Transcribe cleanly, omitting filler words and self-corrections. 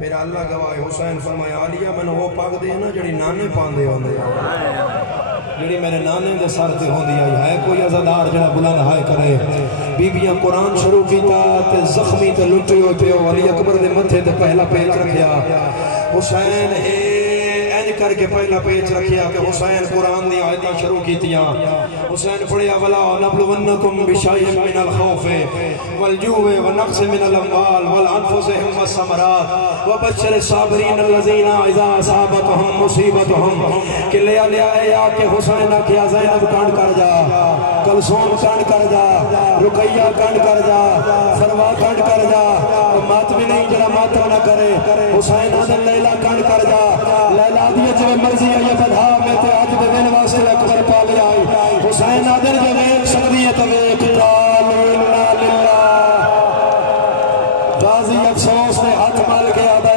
میرا اللہ گواہ حسین فرمایا علیہ من وہ پاک دے نا جڑی نانے پاندے ہوندے جڑی میرے نانے دے سر تے ہوندی آئی ہے کوئی عزادار جڑا بلند ہائے کرے بی بیاں قرآن شروع کیتا تے زخمی تے لٹے ہوئے پیو علی اکبر دے متھے تے پہلا پیچ رکھیا حسین کر کے پہلا پیچ رکھیا کہ حسین قرآن دی آیتیں شروع کیتیاں حسین پڑھیا ولا نبلونکم بشیء من الخوف والجوع ونقص من الاموال والانفسهم والثمرات وبشر الصابرین الذین اذا اصابتهم مصیبتهم کہ لیا یا کہ حسین کیا زینب کانڈ کر جا کلثوم کانڈ کر جا رقیہ کانڈ کر جا سروا کانڈ کر جا ماتمی نہیں جڑا ماتم نہ کرے حسین آدھن لیلہ کانڈ کر جا لیلہ دیا جو مرضی ہے یہ بدھا میں تے آج دے دن واسطے اکبر پا لے آئی حسین آدھر جو ایک سکریت ویک قالوا انا للہ غازی افسوس نے ہاتھ مال کے آدھا